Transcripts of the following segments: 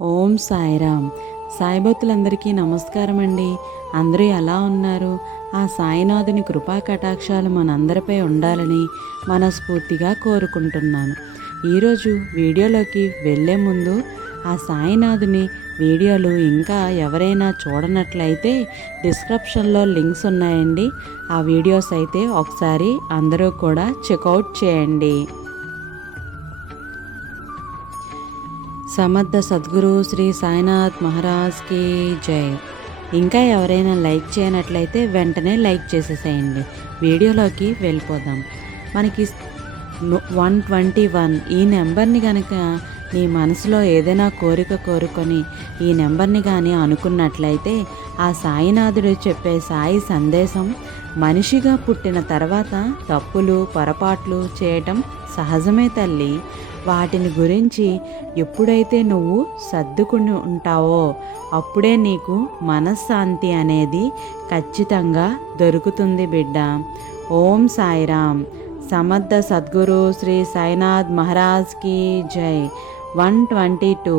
ఓం సాయిరామ్. సాయి భక్తులందరికీ నమస్కారం అండి. అందరూ ఎలా ఉన్నారు? ఆ సాయినాథుని కృపా కటాక్షాలు మనందరిపై ఉండాలని మనస్ఫూర్తిగా కోరుకుంటున్నాను. ఈరోజు వీడియోలోకి వెళ్ళే ముందు ఆ సాయినాథుని వీడియోలు ఇంకా ఎవరైనా చూడనట్లయితే డిస్క్రిప్షన్లో లింక్స్ ఉన్నాయండి. ఆ వీడియోస్ అయితే ఒకసారి అందరూ కూడా చెక్అవుట్ చేయండి. సమర్థ సద్గురు శ్రీ సాయినాథ్ మహారాజ్కి జై. ఇంకా ఎవరైనా లైక్ చేయనట్లయితే వెంటనే లైక్ చేసేసేయండి. వీడియోలోకి వెళ్ళిపోదాం. మనకి 121 ఈ నెంబర్ని కనుక నీ మనసులో ఏదైనా కోరిక కోరుకొని ఈ నెంబర్ని కానీ అనుకున్నట్లయితే ఆ సాయినాథుడు చెప్పే సాయి సందేశం, మనిషిగా పుట్టిన తర్వాత తప్పులు పొరపాట్లు చేయటం సహజమే తల్లి. వాటిని గురించి ఎప్పుడైతే నువ్వు సర్దుకుని ఉంటావో అప్పుడే నీకు మనశ్శాంతి అనేది ఖచ్చితంగా దొరుకుతుంది బిడ్డ. ఓం సాయిరామ్. సమర్థ సద్గురు శ్రీ సాయినాథ్ మహారాజ్కి జై. 122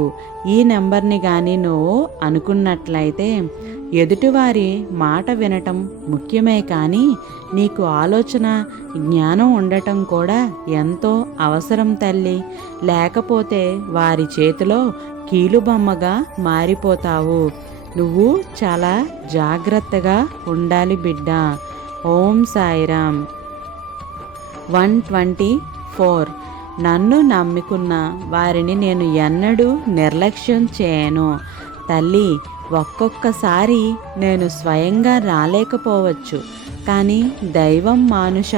ఈ నెంబర్ని కానీ నువ్వు అనుకున్నట్లయితే ఎదుటివారి మాట వినటం ముఖ్యమే, కానీ నీకు ఆలోచన జ్ఞానం ఉండటం కూడా ఎంతో అవసరం తల్లి. లేకపోతే వారి చేతిలో కీలుబొమ్మగా మారిపోతావు. నువ్వు చాలా జాగ్రత్తగా ఉండాలి బిడ్డ. ఓం సాయిరామ్. 124 నన్ను నమ్ముకున్న వారిని నేను ఎన్నడూ నిర్లక్ష్యం చేయను తల్లి. ఒక్కొక్కసారి నేను స్వయంగా రాలేకపోవచ్చు, కానీ దైవం మానుష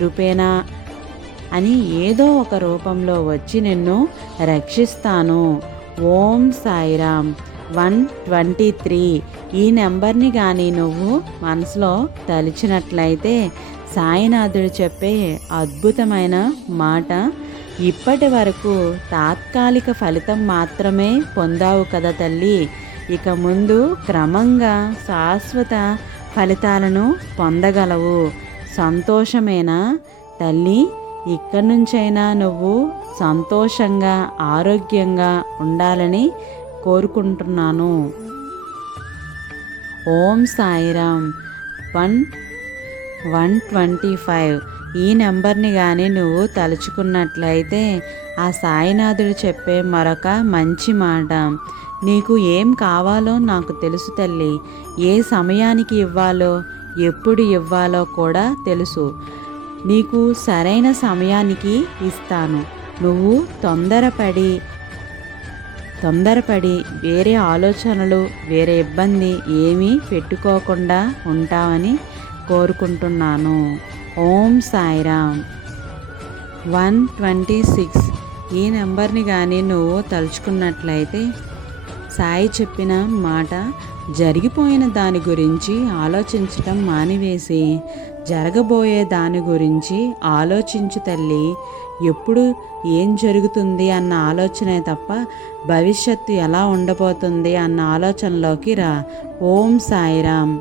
రూపేణా అని ఏదో ఒక రూపంలో వచ్చి నిన్ను రక్షిస్తాను. ఓం సాయిరామ్. 123 ఈ నెంబర్ని కానీ నువ్వు మనసులో తలిచినట్లయితే సాయినాథుడు చెప్పే అద్భుతమైన మాట, ఇప్పటి వరకు తాత్కాలిక ఫలితం మాత్రమే పొందావు కదా తల్లి, ఇక ముందు క్రమంగా శాశ్వత ఫలితాలను పొందగలవు. సంతోషమేనా తల్లి? ఇక్కడి నుంచైనా నువ్వు సంతోషంగా ఆరోగ్యంగా ఉండాలని కోరుకుంటున్నాను. ఓం సాయిరామ్. 125 ఈ నెంబర్ని కానీ నువ్వు తలుచుకున్నట్లయితే ఆ సాయినాథుడు చెప్పే మరొక మంచి మాట, నీకు ఏం కావాలో నాకు తెలుసు తల్లి. ఏ సమయానికి ఇవ్వాలో ఎప్పుడు ఇవ్వాలో కూడా తెలుసు. నీకు సరైన సమయానికి ఇస్తాను. నువ్వు తొందరపడి వేరే ఆలోచనలు వేరే ఇబ్బంది ఏమీ పెట్టుకోకుండా ఉంటావని కోరుకుంటున్నాను. ఓం సాయిరామ్. 126 ఈ నెంబర్ని కానీ నువ్వు తలుచుకున్నట్లయితే సాయి చెప్పిన మాట, జరిగిపోయిన దాని గురించి ఆలోచించటం మానివేసి జరగబోయే దాని గురించి ఆలోచించు తల్లి. ఎప్పుడు ఏం జరుగుతుంది అన్న ఆలోచనే తప్ప భవిష్యత్తు ఎలా ఉండబోతుంది అన్న ఆలోచనలోకి రా. ఓం సాయిరామ్.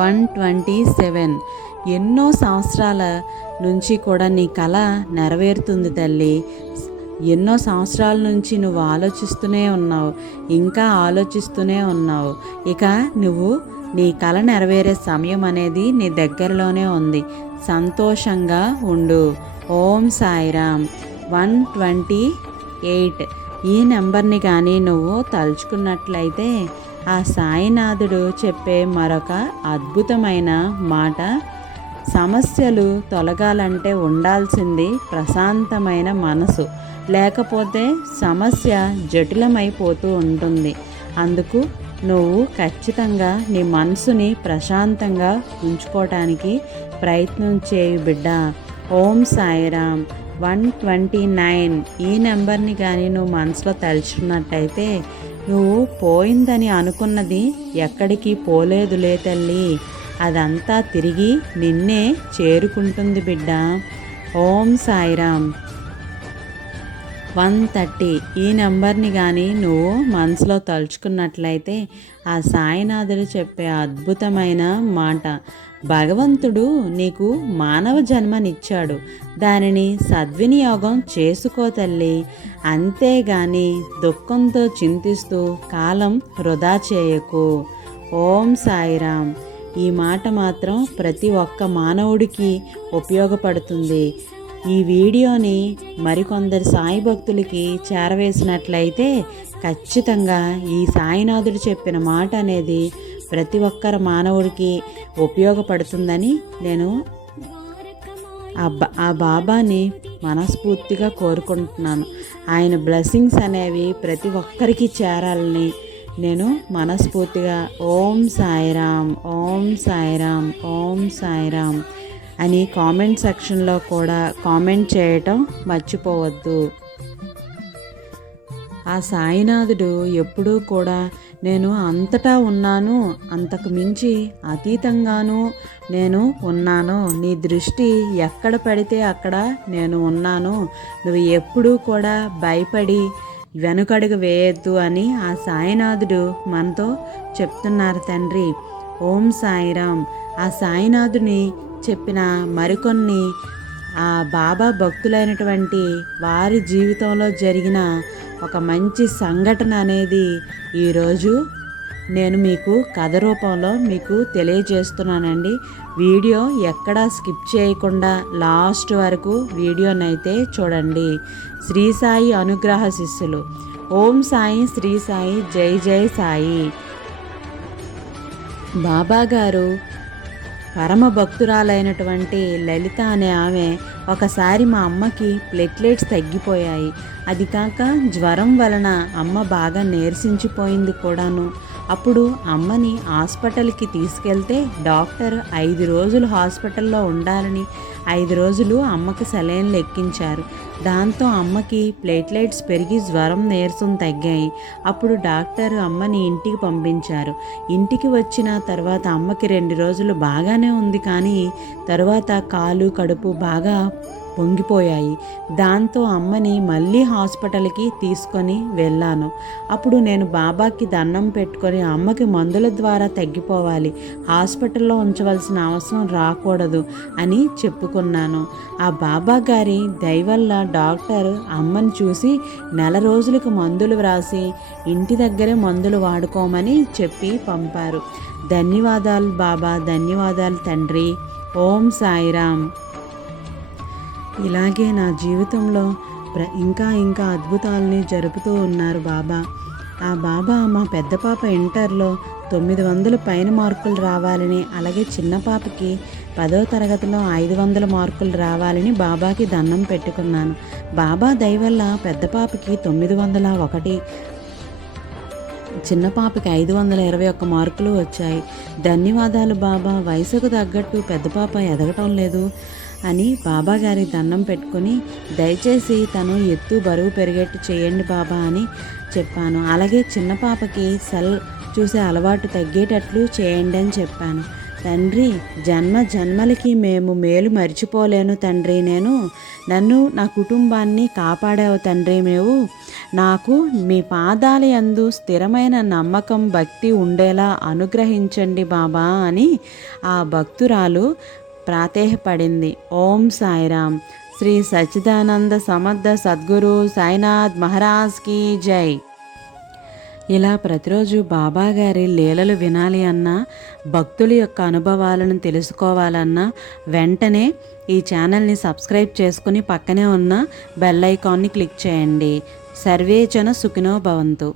127 ఎన్నో సంవత్సరాల నుంచి కూడా నీ కళ నెరవేరుతుంది తల్లి. ఎన్నో సంవత్సరాల నుంచి నువ్వు ఆలోచిస్తూనే ఉన్నావు, ఇంకా ఆలోచిస్తూనే ఉన్నావు. ఇక నువ్వు నీ కళ నెరవేరే సమయం అనేది నీ దగ్గరలోనే ఉంది. సంతోషంగా ఉండు. ఓం సాయిరామ్. 128 ఈ నెంబర్ని కానీ నువ్వు తలుచుకున్నట్లయితే ఆ సాయినాథుడు చెప్పే మరొక అద్భుతమైన మాట, సమస్యలు తొలగాలంటే ఉండాల్సింది ప్రశాంతమైన మనసు, లేకపోతే సమస్య జటిలమైపోతూ ఉంటుంది. అందుకు నువ్వు ఖచ్చితంగా నీ మనసుని ప్రశాంతంగా ఉంచుకోవటానికి ప్రయత్నం చేయు బిడ్డ. ఓం సాయిరామ్. 129 ఈ నెంబర్ని కానీ నువ్వు మనసులో తలుచుకున్నట్టయితే నువ్వు పోయిందని అనుకున్నది ఎక్కడికి పోలేదులే తల్లి, అదంతా తిరిగి నిన్నే చేరుకుంటుంది బిడ్డ. ఓం సాయిరామ్. 130 ఈ నెంబర్ని కానీ నువ్వు మనసులో తలుచుకున్నట్లయితే ఆ సాయినాథుడు చెప్పే అద్భుతమైన మాట, భగవంతుడు నీకు మానవ జన్మనిచ్చాడు, దానిని సద్వినియోగం చేసుకో తల్లి, అంతేగాని దుఃఖంతో చింతిస్తూ కాలం వృధా చేయకు. ఓం సాయిరామ్. ఈ మాట మాత్రం ప్రతి ఒక్క మానవుడికి ఉపయోగపడుతుంది. ఈ వీడియోని మరికొందరు సాయి భక్తులకి చేరవేసినట్లయితే ఖచ్చితంగా ఈ సాయినాథుడు చెప్పిన మాట అనేది ప్రతి ఒక్కరు మానవుడికి ఉపయోగపడుతుందని నేను ఆ బాబాని మనస్ఫూర్తిగా కోరుకుంటున్నాను. ఆయన బ్లెస్సింగ్స్ అనేవి ప్రతి ఒక్కరికి చేరాలని నేను మనస్ఫూర్తిగా ఓం సాయిరామ్, ఓం సాయిరామ్, ఓం సాయిరామ్ అని కామెంట్ సెక్షన్లో కూడా కామెంట్ చేయటం మర్చిపోవద్దు. ఆ సాయినాథుడు ఎప్పుడూ కూడా నేను అంతటా ఉన్నాను, అంతకు మించి అతీతంగాను నేను ఉన్నాను, నీ దృష్టి ఎక్కడ పడితే అక్కడ నేను ఉన్నాను, నువ్వు ఎప్పుడూ కూడా భయపడి వెనుకడుగు వేయొద్దు అని ఆ సాయినాథుడు మనతో చెప్తున్నారు తండ్రి. ఓం సాయిరామ్. ఆ సాయినాథుని చెప్పిన మరికొన్ని ఆ బాబా భక్తులైనటువంటి వారి జీవితంలో జరిగిన ఒక మంచి సంఘటన అనేది ఈరోజు నేను మీకు కథ రూపంలో మీకు తెలియజేస్తున్నానండి. వీడియో ఎక్కడా స్కిప్ చేయకుండా లాస్ట్ వరకు వీడియోనైతే చూడండి. శ్రీ సాయి అనుగ్రహ శిష్యులు. ఓం సాయి, శ్రీ సాయి, జై జై సాయి. బాబా గారు పరమ భక్తురాలైనటువంటి లలిత అనే ఆమె ఒకసారి మా అమ్మకి ప్లేట్లెట్స్ తగ్గిపోయాయి. అది కాక జ్వరం వలన అమ్మ బాగా నీరసించిపోయింది కూడాను. అప్పుడు అమ్మని హాస్పిటల్కి తీసుకెళ్తే డాక్టర్ 5 రోజులు హాస్పిటల్లో ఉండాలని 5 రోజులు అమ్మకి సెలైన్లు ఎక్కించారు. దాంతో అమ్మకి ప్లేట్లెట్స్ పెరిగి జ్వరం నీరసం తగ్గాయి. అప్పుడు డాక్టర్ అమ్మని ఇంటికి పంపించారు. ఇంటికి వచ్చిన తర్వాత అమ్మకి 2 రోజులు బాగానే ఉంది, కానీ తర్వాత కాలు కడుపు బాగా పొంగిపోయాయి. దాంతో అమ్మని మళ్ళీ హాస్పిటల్కి తీసుకొని వెళ్ళాను. అప్పుడు నేను బాబాకి దండం పెట్టుకొని అమ్మకి మందుల ద్వారా తగ్గిపోవాలి, హాస్పిటల్లో ఉంచవలసిన అవసరం రాకూడదు అని చెప్పుకున్నాను. ఆ బాబా గారి దయ వల్ల డాక్టర్ అమ్మని చూసి 4 రోజులకు మందులు వ్రాసి ఇంటి దగ్గరే మందులు వాడుకోమని చెప్పి పంపారు. ధన్యవాదాలు బాబా, ధన్యవాదాలు తండ్రి. ఓం సాయిరామ్. ఇలాగే నా జీవితంలో ఇంకా ఇంకా అద్భుతాలని జరుపుతూ ఉన్నారు బాబా. ఆ బాబా మా పెద్ద పాప ఇంటర్లో 900 పైన మార్కులు రావాలని, అలాగే చిన్న పాపకి 10వ తరగతిలో 500 మార్కులు రావాలని బాబాకి దండం పెట్టుకున్నాను. బాబా దయ వల్ల పెద్ద పాపకి 901, చిన్న పాపకి 521 మార్కులు వచ్చాయి. ధన్యవాదాలు బాబా, వయసుకు తగ్గట్టు పెద్ద పాప ఎదగటం లేదు అని బాబా గారి దండం పెట్టుకొని దయచేసి తను ఎత్తు బరువు పెరిగేట్టు చేయండి బాబా అని చెప్పాను. అలాగే చిన్న పాపకి సెల్ చూసే అలవాటు తగ్గేటట్లు చేయండి అని చెప్పాను. తండ్రి, జన్మ జన్మలకి మేము మేలు మర్చిపోలేను తండ్రి. నన్ను నా కుటుంబాన్ని కాపాడావు తండ్రి. నాకు మీ పాదాల యందు స్థిరమైన నమ్మకం భక్తి ఉండేలా అనుగ్రహించండి బాబా అని ఆ భక్తురాలు ప్రాధేయపడింది. ఓం సాయిరామ్. శ్రీ సచ్చిదానంద సమర్థ సద్గురు సాయినాథ్ మహారాజ్ కీ జై. ఇలా ప్రతిరోజు బాబా గారి లీలలు వినాలి అన్నా, భక్తుల యొక్క అనుభవాలను తెలుసుకోవాలన్నా వెంటనే ఈ ఛానల్ని సబ్స్క్రైబ్ చేసుకుని పక్కనే ఉన్న బెల్ ఐకాన్ని క్లిక్ చేయండి. సర్వే జన సుఖినో భవంతు.